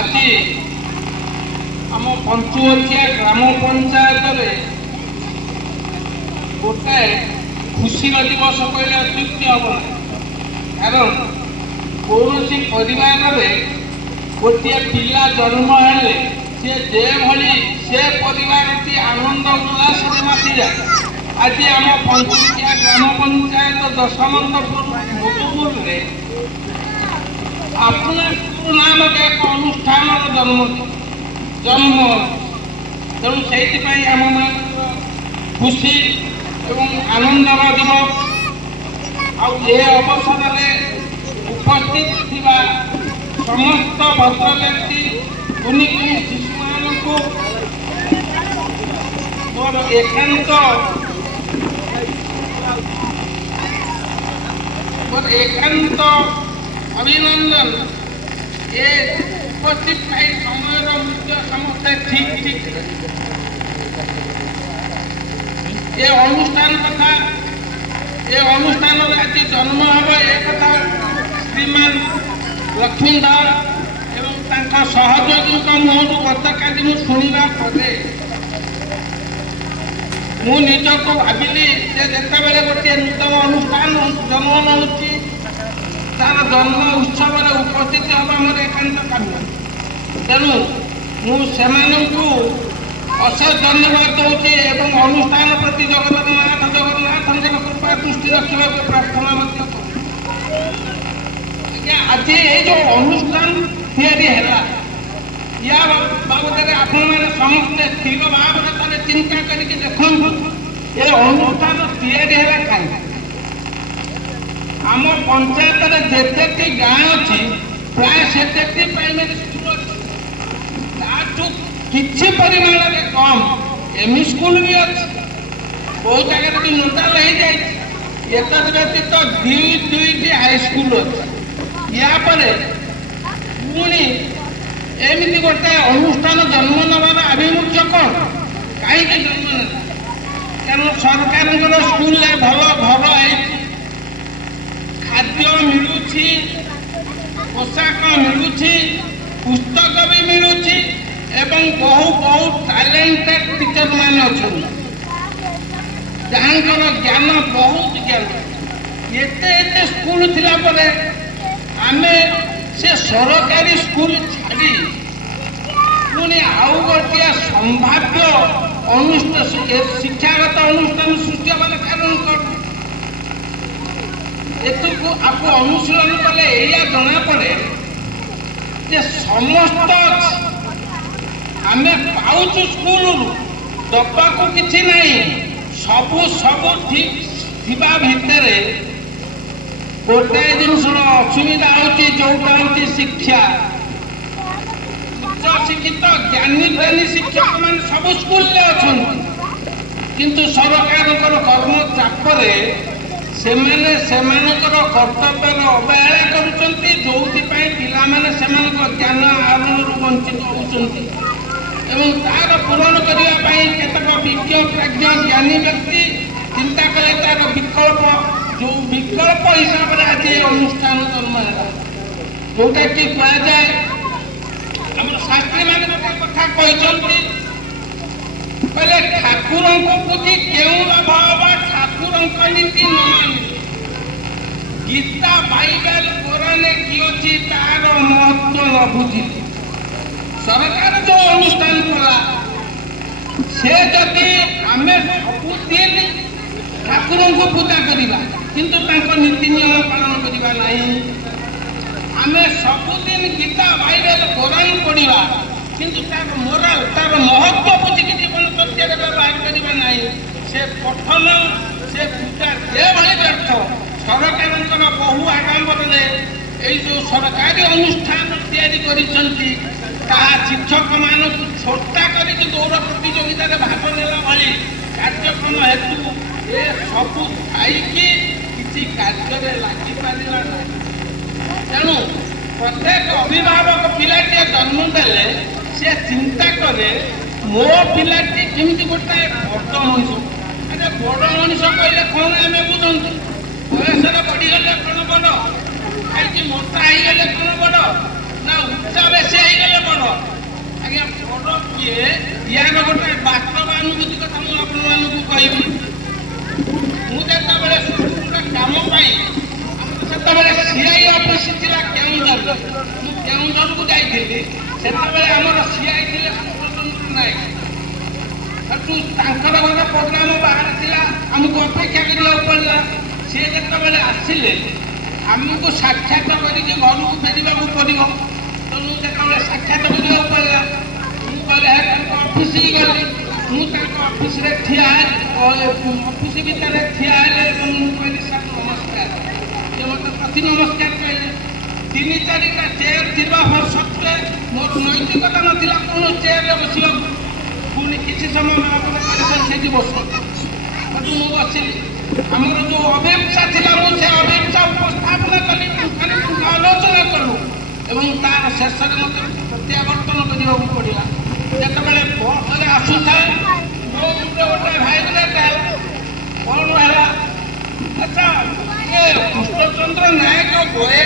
आज आम पंचुवचिया ग्राम पंचायत गोटाए खुशी दिवस कहले अत्युक्ति हम कारण कौन परिवार गोटे पिला जन्म हेले से जेभली से परिवार आनंद उल्लास माति जाए आज आम पंचुवचिया ग्राम पंचायत दशमंतपुर मधुपुर अपना नामक एक अनुष्ठान जन्म तेणु से आम खुशी एवं आनंदर दिवस अवसर में उपस्थित थिबा समस्त भद्र व्यक्ति कुनि कुनि शिशु मानू मोर एकांत अभिनंदन ये उपस्थित समय मूल्य समस्ते ठीक ठीक ये अनुष्ठान कथा ये अनुष्ठान आज जन्म हम एक कथा श्रीमान लक्ष्मीधर एवं सहयोगी मुहूर्त गतकाली मुझे शुणा मु निजक भाविली जिते गोटे नूतन अनुष्ठान जन्म नौची तार जन्म उत्सव उपस्थित हवा मोर एकांत काम्य तेणु मुझे अशेष धन्यवाद दूसरी एवं अनुष्ठान प्रति जगन्नाथ कृपा दृष्टि रखा प्रार्थना आज ये जो अनुष्ठान या या बाबद आपण समस्ते स्थिर भाव में चिंता करके देखु ये अनुष्ठान या कहीं आम पंचायत जिते गाँ अच्छी प्राय से प्राइमरी स्कूल किसी परिमाण में कम एमई स्कूल भी अच्छी बहुत जगह भी नोटाल हो जाए एक व्यतीत दुईटी हाईस्कूल अच्छी या पुणी एमती गोटे अनुष्ठान जन्म नवार आभिमुख्य कौन कहीं जन्म ना कारण सरकार स्कूल भल घर खाद्य मिलूची पोशाक मिलूची पुस्तक भी मिलूची एवं बहु बहु टैलेंटेड टीचर मान अच्छा जहाँ ज्ञान बहुत ज्ञान एते स्कूल थिला परे आमे से सरकारी स्कूल छाड़ी पुणी आउ गोटे संभाव्य शिक्षागत अनुष्ठान सृष्टि हमारे कारण को आप अनुशीलन कले या जना पड़े जे समस्त आमे पाउचु स्कूल दबा को किसी नहीं सबू सबू ठीक थिबा भितरे गोटे जिनस असुविधा होटा हूँ शिक्षा उच्च शिक्षित ज्ञानी ज्ञानी शिक्षक मान सब स्कूल अच्छा किंतु सरकार कर्म चापरे सेमाने कर्तव्य अवहेला करुँच जो पिलाने ज्ञान आहरण वंचित होती एवं तार पूरण करने केतक विज्ञ प्राज्ञ ज्ञानी व्यक्ति चिंता कले तार विकल्प जो विकल्प हिसाब से आज अनुष्ठान जन्म है जोटा कि कहुए आम शास्त्री मान गोटे कथा कहते ठाकुर को पूजी क्यों लाभ हवा ठाकुर नीति न मानी गीता बाइबल कुरान कि अच्छी तार महत्व न बुझी सरकार जो अनुष्ठान कला से जदि आम सबुदिन ठाकुर को पूजा करवा किंतु नीति नियम पालन करवा नहीं आम सबुदिन गीता बाइबल कुरान पढ़ा किंतु तार मोराल तार महत्व बुझिकी जीवन सत्य व्यवहार करवा नहीं से पठन से पूजा जेभली व्यर्थ सरकार बहु आडम्बर जो सरकारी अनुष्ठान तैयारी शिक्षक मान छोटा कर दौड़ प्रतियोगिता भाग नेला भली कार्यक्रम हेतु ये सबू खाई किसी कार्य लगी पारा ना तेणु प्रत्येक अभिभावक पिलाटी जन्म देले से चिंता करे मो पिलाटी केमती गोटे बड़ मनीष अरे बड़ मनीष कहले कौन आम बुझे बयस बढ़ीगले कौन बड़ खाई मोटा हो गले कौन बड़ ना उच्चा बेसी हो गले बड़ କିଏ ୟାର ଗୋଟେ ବାସ୍ତବାନୁଭୂତି କଥା ମୁଁ ଆପଣମାନଙ୍କୁ କହିବି। ମୁଁ ଯେତେବେଳେ ସ୍କୁଲର କାମ ପାଇଁ ସେତେବେଳେ ସିଆଇ ଅଫିସ ଥିଲା କେଉଁଝର, ମୁଁ କେଉଁଝରକୁ ଯାଇଥିଲି। ସେତେବେଳେ ଆମର ସିଆଇ ଥିଲେ ସୁବ୍ରତଚନ୍ଦ୍ର ନାୟକ। ସେଠୁ ତାଙ୍କର ଗୋଟେ ପ୍ରୋଗ୍ରାମ ବାହାରେ ଥିଲା, ଆମକୁ ଅପେକ୍ଷା କରିବାକୁ ପଡ଼ିଲା। ସିଏ ଯେତେବେଳେ ଆସିଲେ ଆମକୁ ସାକ୍ଷାତ କରିକି ଘରକୁ ଫେରିବାକୁ ପଡ଼ିବ। ତେଣୁ ଯେତେବେଳେ ସାକ୍ଷାତ କରିବାକୁ ପଡ଼ିଲା ମୁଁ କହିଲେ ତାଙ୍କ ଅଫିସକୁ ଗଲି। ମୁଁ ତାଙ୍କ ଅଫିସରେ ଠିଆ ଅଫିସ ଭିତରେ ଠିଆ ହେଲେ ଏବଂ ମୁଁ କହିଲି ସାର୍ ନମସ୍କାର। ସେ ମୋତେ ପ୍ରତି ନମସ୍କାର କହିଲେ। 3-4ଟା ଚେୟାର ଥିବା ସତ୍ତ୍ୱେ ମୋର ନୈତିକତା ନଥିଲା କୌଣସି ଚେୟାରରେ ବସିବାକୁ। ପୁଣି କିଛି ସମୟ ପରେ ସେଇଠି ବସ। ସେଠୁ ମୁଁ ବସିଲି। ଆମର ଯେଉଁ ଅଭିପ୍ସା ଥିଲା ମୁଁ ସେ ଅଭିପ୍ସା ଉପସ୍ଥାପନ କଲି, ଆଲୋଚନା କଲୁ ଏବଂ ତାର ଶେଷରେ ମୋତେ ପ୍ରତ୍ୟାବର୍ତ୍ତନ କରିବାକୁ ପଡ଼ିଲା। ଯେତେବେଳେ ବସରେ ଆସୁଥାଏ ମୋ ମୁଣ୍ଡରେ ଗୋଟେ ଭାଇବ୍ରେଟ୍ ହେଲା। କ'ଣ ହେଲା? ଆଚ୍ଛା, କୃଷ୍ଣଚନ୍ଦ୍ର ନାୟକ